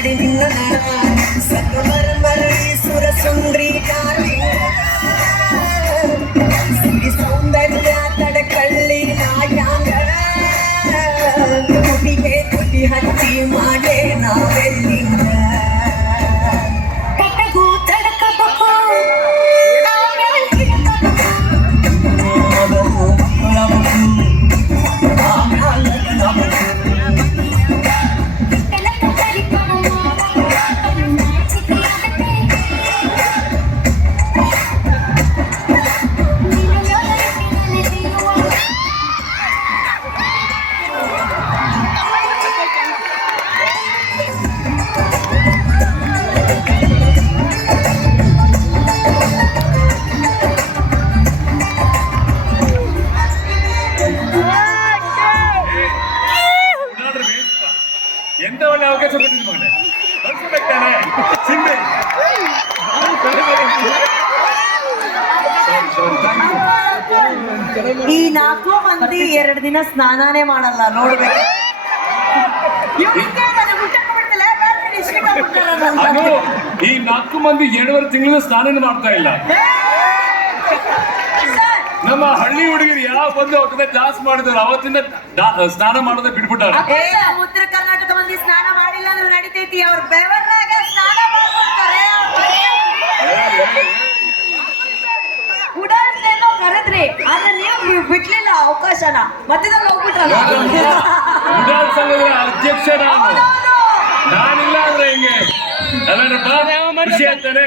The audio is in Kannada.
ಮಾಡಿ ನಿನ್ನ ಸಂಗಮರಮರಿ ಸುರ ಸುಂದ್ರಿ ಸಿರಿ ಸೌಂದರ್ಯ ತಡಕಳ್ಳಿ ನಾಯಾಂಗ ತುಟಿಗೆ ತುಟಿ ಹಚ್ಚಿ ಮಾಡೇ ಅವಕಾಶ ಕೊಟ್ಟಿದ್ದು ಮಗನೆ. ಕಳ್ಸ್ಕೊಬೇಕಾನೆ ಈ ನಾಲ್ಕು ಮಂದಿ ಎರಡು ದಿನ ಸ್ನಾನಾನೇ ಮಾಡಲ್ಲ ನೋಡ್ಬೇಕು. ಈ ನಾಲ್ಕು ಮಂದಿ ಎರಡುವರೆ ತಿಂಗಳು ಸ್ನಾನ ಮಾಡ್ತಾ ಇಲ್ಲ. ನಮ್ಮ ಹಳ್ಳಿ ಹುಡುಗರು ಯಾವ ಬಂದು ಅವ್ರ ಕ್ಲಾಸ್ ಮಾಡಿದ್ರು ಅವತ್ತಿಂದ ಸ್ನಾನ ಮಾಡೋದೇ ಬಿಟ್ಬಿಟ್ಟಾರ ಉತ್ತರ ಕರ್ನಾಟಕ ಮಂದಿ ಸ್ನಾನ ಮಾಡಿಲ್ಲ ಅಂದ್ರೆ ನಡಿತೈತಿ ಅವ್ರ ಬೆವರ್ನಾಗ ಸ್ನಾನ ಮಾಡ್ಬಿಡ್ತಾರೆ. ಉಡಾನ್ಸ್ನೇನೋ ಕರೆದ್ರಿ ಆದ್ರೆ ನೀವು ಬಿಡ್ಲಿಲ್ಲ ಅವಕಾಶನ. ಮಧ್ಯದಲ್ಲಿ ಹೋಗ್ಬಿಟ್ರಲ್ಲ. ಉಡಾನ್ ಸಂಘದ ಅಧ್ಯಕ್ಷ ನಾನು. ನಾನಿಲ್ಲ ಅಂದ್ರೆ ಹೆಂಗೆ? ಅಲ್ಲಪ್ಪ ಖುಷಿ ಆಗ್ತಾನೆ.